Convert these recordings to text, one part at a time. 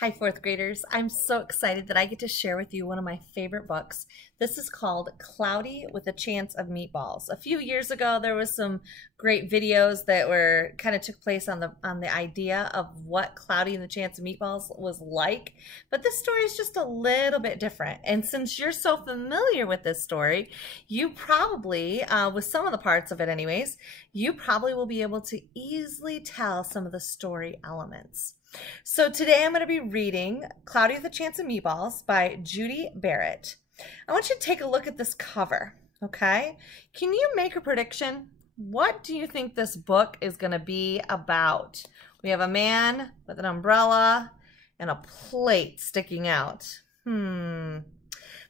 Hi, fourth graders. I'm so excited that I get to share with you one of my favorite books. This is called Cloudy with a Chance of Meatballs. A few years ago, there was some great videos that were kind of took place on the idea of what Cloudy and the Chance of Meatballs was like. But this story is just a little bit different. And since you're so familiar with this story, you probably, with some of the parts of it anyways, you probably will be able to easily tell some of the story elements. So today I'm going to be reading Cloudy with a Chance of Meatballs by Judy Barrett. I want you to take a look at this cover, okay? Can you make a prediction? What do you think this book is going to be about? We have a man with an umbrella and a plate sticking out.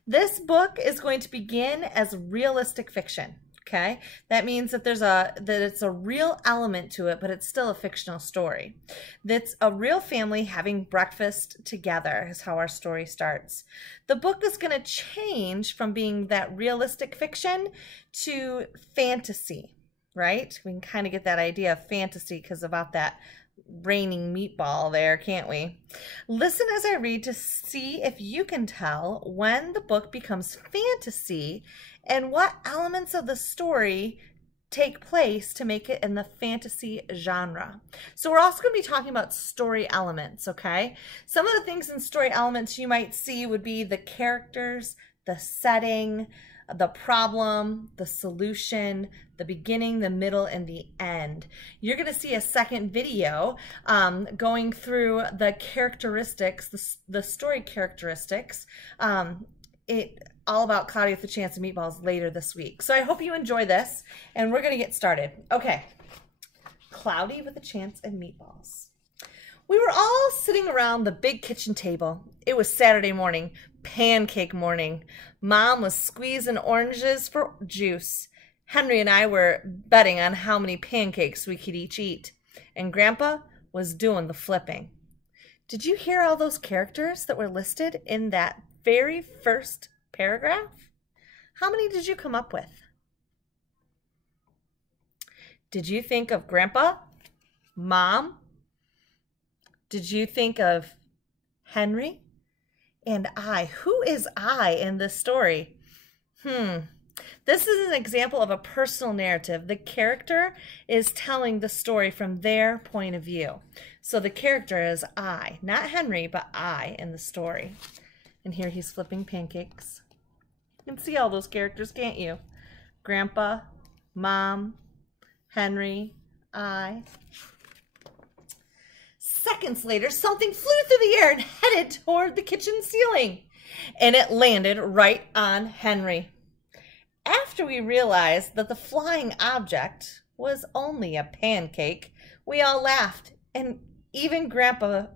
This book is going to begin as realistic fiction. Okay, that means that it's a real element to it, but it's still a fictional story. That's a real family having breakfast together is how our story starts. The book is going to change from being that realistic fiction to fantasy, right? We can kind of get that idea of fantasy because about that raining meatball there, can't we? Listen as I read to see if you can tell when the book becomes fantasy and what elements of the story take place to make it in the fantasy genre. So we're also going to be talking about story elements, okay? Some of the things in story elements you might see would be the characters, the setting, the problem, the solution, the beginning, the middle, and the end. You're going to see a second video going through the characteristics, the story characteristics, all about Cloudy with a Chance of Meatballs later this week. So I hope you enjoy this, and we're going to get started. Okay, Cloudy with a Chance of Meatballs. We were all sitting around the big kitchen table. It was Saturday morning, pancake morning. Mom was squeezing oranges for juice. Henry and I were betting on how many pancakes we could each eat. And Grandpa was doing the flipping. Did you hear all those characters that were listed in that very first paragraph? How many did you come up with? Did you think of Grandpa? Mom? Did you think of Henry? And I. Who is I in this story? This is an example of a personal narrative. The character is telling the story from their point of view. So the character is I, not Henry, but I in the story. And here he's flipping pancakes. You can see all those characters, can't you? Grandpa, Mom, Henry, I. Seconds later, something flew through the air and headed toward the kitchen ceiling. And it landed right on Henry. After we realized that the flying object was only a pancake, we all laughed, and even Grandpa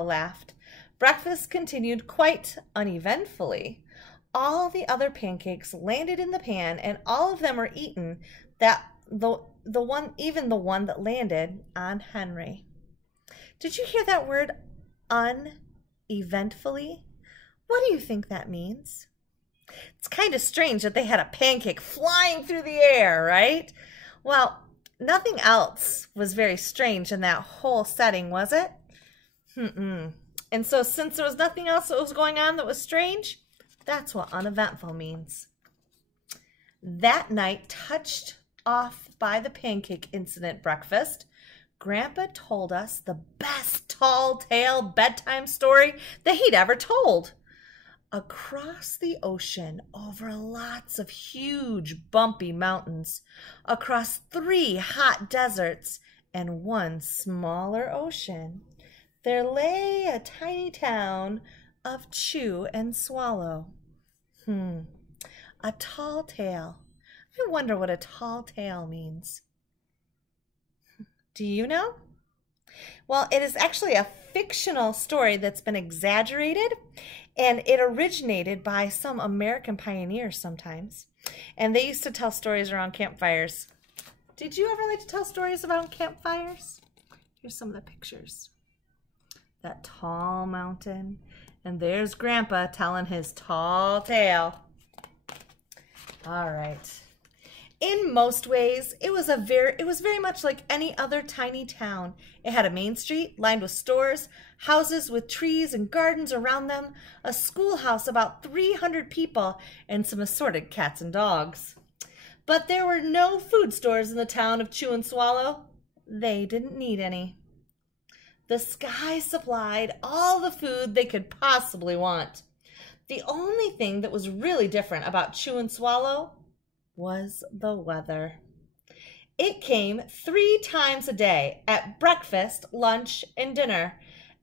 laughed. Breakfast continued quite uneventfully. All the other pancakes landed in the pan, and all of them were eaten. Even the one that landed on Henry. Did you hear that word, uneventfully? What do you think that means? It's kind of strange that they had a pancake flying through the air, right? Well, nothing else was very strange in that whole setting, was it? And so since there was nothing else that was going on that was strange, that's what uneventful means. That night, touched off by the pancake incident breakfast, Grandpa told us the best tall tale bedtime story that he'd ever told. Across the ocean, over lots of huge bumpy mountains, across 3 hot deserts and 1 smaller ocean, there lay a tiny town of chew and swallow. A tall tale. I wonder what a tall tale means. Do you know? Well, it is actually a fictional story that's been exaggerated, and it originated by some American pioneers sometimes. And they used to tell stories around campfires. Did you ever like to tell stories about campfires? Here's some of the pictures. That tall mountain. And there's Grandpa telling his tall tale. All right. In most ways, it was very much like any other tiny town. It had a main street lined with stores, houses with trees and gardens around them, a schoolhouse about 300 people, and some assorted cats and dogs. But there were no food stores in the town of Chew and Swallow. They didn't need any. The sky supplied all the food they could possibly want. The only thing that was really different about Chew and Swallow was the weather. It came 3 times a day, at breakfast, lunch, and dinner.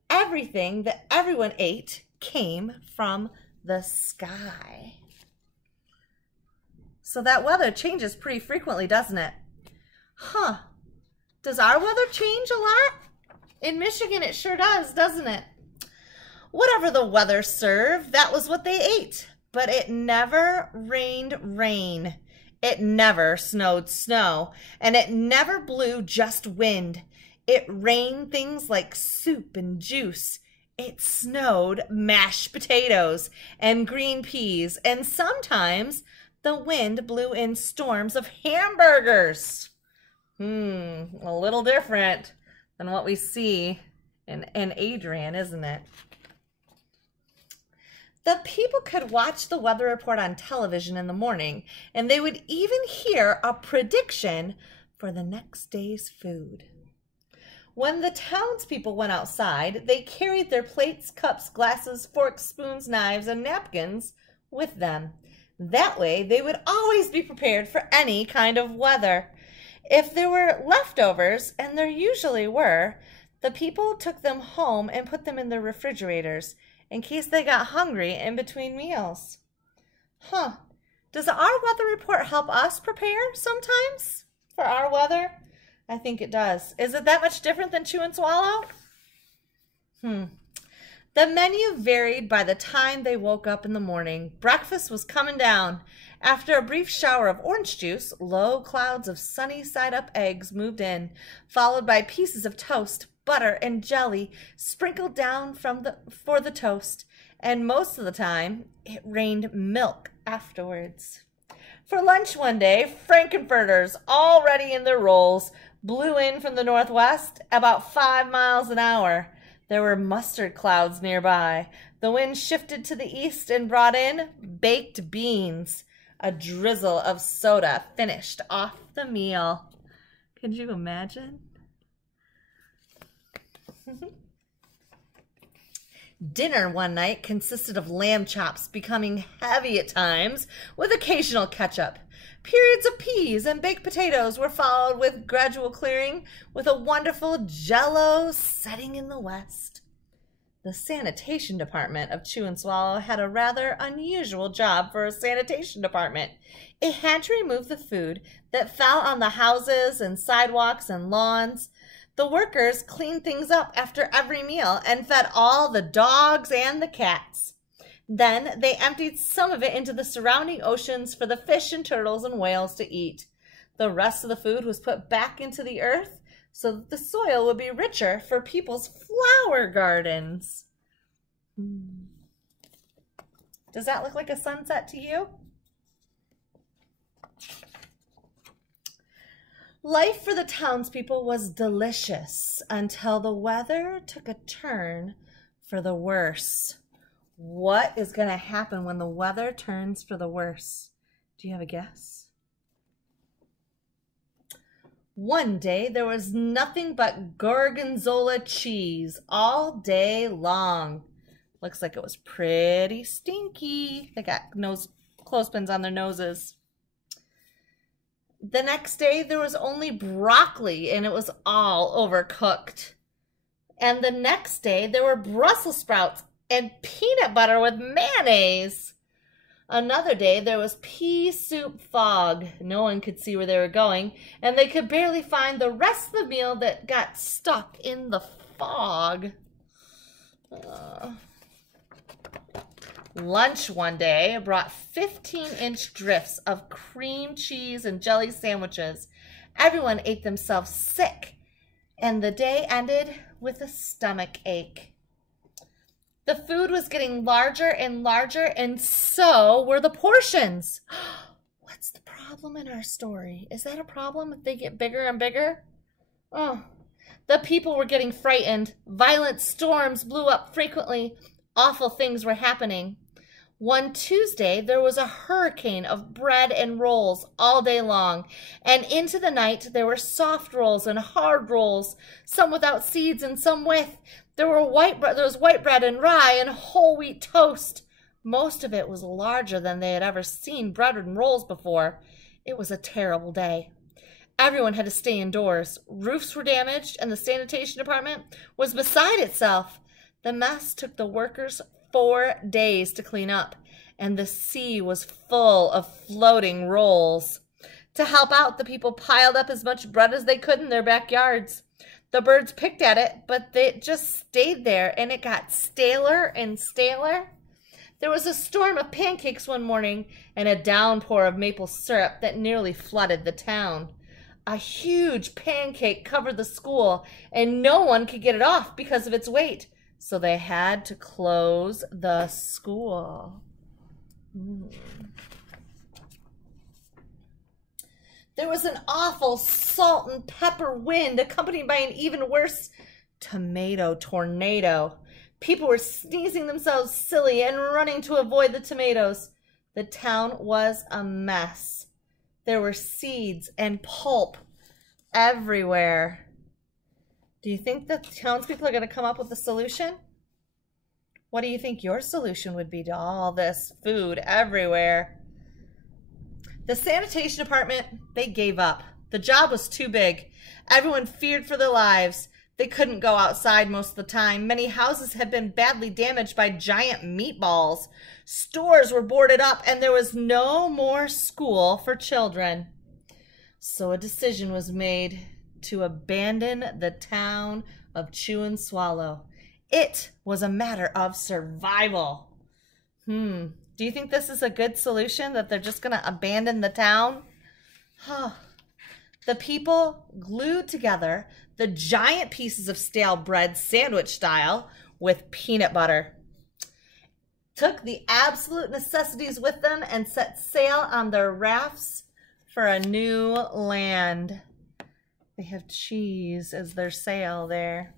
Everything that everyone ate came from the sky. So that weather changes pretty frequently, doesn't it? Huh. Does our weather change a lot? In Michigan, it sure does, doesn't it? Whatever the weather served, that was what they ate. But it never rained rain. It never snowed snow. And it never blew just wind. It rained things like soup and juice. It snowed mashed potatoes and green peas. And sometimes the wind blew in storms of hamburgers. A little different than what we see in Adrian, isn't it? The people could watch the weather report on television in the morning, and they would even hear a prediction for the next day's food. When the townspeople went outside, they carried their plates, cups, glasses, forks, spoons, knives, and napkins with them. That way, they would always be prepared for any kind of weather. If there were leftovers, and there usually were, the people took them home and put them in their refrigerators in case they got hungry in between meals. Does our weather report help us prepare sometimes for our weather? I think it does. Is it that much different than Chew and Swallow? The menu varied by the time they woke up in the morning. Breakfast was coming down. After a brief shower of orange juice, low clouds of sunny-side-up eggs moved in, followed by pieces of toast, butter, and jelly sprinkled down for the toast, and most of the time it rained milk afterwards. For lunch one day, frankenfurters, already in their rolls, blew in from the northwest about 5 miles an hour. There were mustard clouds nearby. The wind shifted to the east and brought in baked beans. A drizzle of soda finished off the meal. Could you imagine? Dinner one night consisted of lamb chops, becoming heavy at times, with occasional ketchup. Periods of peas and baked potatoes were followed with gradual clearing, with a wonderful jello setting in the west. The sanitation department of Chew and Swallow had a rather unusual job for a sanitation department. It had to remove the food that fell on the houses and sidewalks and lawns. The workers cleaned things up after every meal and fed all the dogs and the cats. Then they emptied some of it into the surrounding oceans for the fish and turtles and whales to eat. The rest of the food was put back into the earth so that the soil would be richer for people's flower gardens. Does that look like a sunset to you? Life for the townspeople was delicious until the weather took a turn for the worse. What is going to happen when the weather turns for the worse? Do you have a guess? One day there was nothing but gorgonzola cheese all day long. Looks like it was pretty stinky. They got clothespins on their noses. The next day there was only broccoli and it was all overcooked. And the next day there were Brussels sprouts and peanut butter with mayonnaise. Another day there was pea soup fog. No one could see where they were going, and they could barely find the rest of the meal that got stuck in the fog. Lunch one day brought 15-inch drifts of cream cheese and jelly sandwiches. Everyone ate themselves sick, and the day ended with a stomach ache. The food was getting larger and larger, and so were the portions. What's the problem in our story? Is that a problem if they get bigger and bigger? Oh, the people were getting frightened. Violent storms blew up frequently. Awful things were happening. One Tuesday, there was a hurricane of bread and rolls all day long, and into the night there were soft rolls and hard rolls, some without seeds and some with. There was white bread and rye and whole wheat toast. Most of it was larger than they had ever seen bread and rolls before. It was a terrible day. Everyone had to stay indoors. Roofs were damaged, and the sanitation department was beside itself. The mess took the workers 4 days to clean up, and the sea was full of floating rolls. To help out, the people piled up as much bread as they could in their backyards. The birds picked at it, but they just stayed there, and it got staler and staler. There was a storm of pancakes one morning and a downpour of maple syrup that nearly flooded the town. A huge pancake covered the school, and no one could get it off because of its weight, so they had to close the school. There was an awful salt and pepper wind accompanied by an even worse tomato tornado. People were sneezing themselves silly and running to avoid the tomatoes. The town was a mess. There were seeds and pulp everywhere. Do you think the townspeople are going to come up with a solution? What do you think your solution would be to all this food everywhere? The sanitation department, they gave up. The job was too big. Everyone feared for their lives. They couldn't go outside most of the time. Many houses had been badly damaged by giant meatballs. Stores were boarded up, and there was no more school for children. So a decision was made to abandon the town of Chew and Swallow. It was a matter of survival. Do you think this is a good solution, that they're just going to abandon the town? The people glued together the giant pieces of stale bread sandwich style with peanut butter, took the absolute necessities with them, and set sail on their rafts for a new land. They have cheese as their sail there.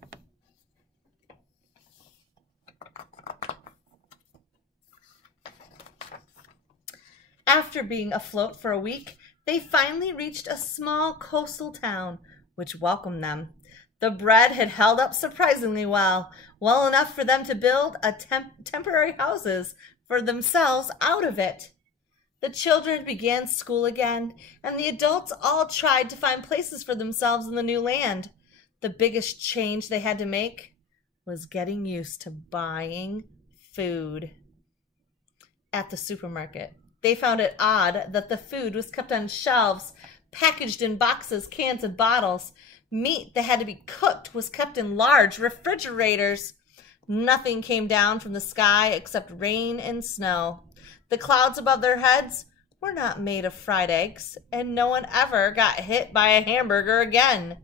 After being afloat for a week, they finally reached a small coastal town, which welcomed them. The bread had held up surprisingly well enough for them to build temporary houses for themselves out of it. The children began school again, and the adults all tried to find places for themselves in the new land. The biggest change they had to make was getting used to buying food at the supermarket. They found it odd that the food was kept on shelves, packaged in boxes, cans, and bottles. Meat that had to be cooked was kept in large refrigerators. Nothing came down from the sky except rain and snow. The clouds above their heads were not made of fried eggs, and no one ever got hit by a hamburger again.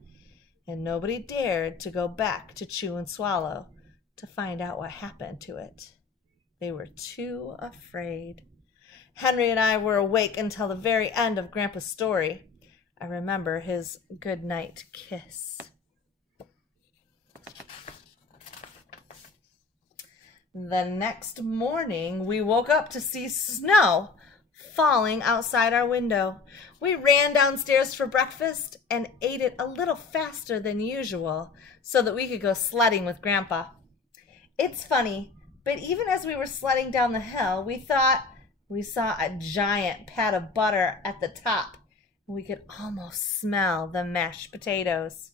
And nobody dared to go back to Chew and Swallow to find out what happened to it. They were too afraid. Henry and I were awake until the very end of Grandpa's story. I remember his goodnight kiss. The next morning, we woke up to see snow falling outside our window. We ran downstairs for breakfast and ate it a little faster than usual so that we could go sledding with Grandpa. It's funny, but even as we were sledding down the hill, we thought we saw a giant pat of butter at the top. We could almost smell the mashed potatoes.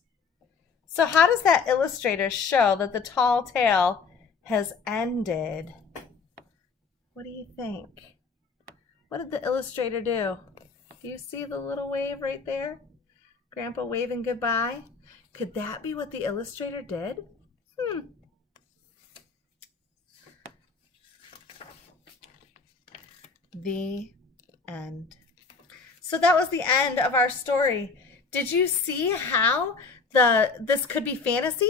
So how does that illustrator show that the tall tale has ended? What do you think? What did the illustrator do? Do you see the little wave right there? Grandpa waving goodbye? Could that be what the illustrator did? The end. So that was the end of our story. Did you see how this could be fantasy?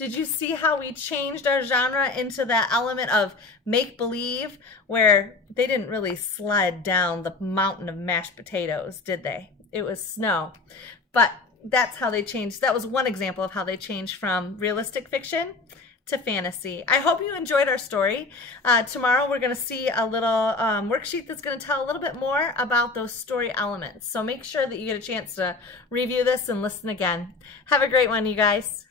Did you see how we changed our genre into that element of make-believe, where they didn't really slide down the mountain of mashed potatoes, did they? It was snow. But that's how they changed. That was one example of how they changed from realistic fiction to fantasy. I hope you enjoyed our story. Tomorrow we're going to see a little worksheet that's going to tell a little bit more about those story elements. So make sure that you get a chance to review this and listen again. Have a great one, you guys.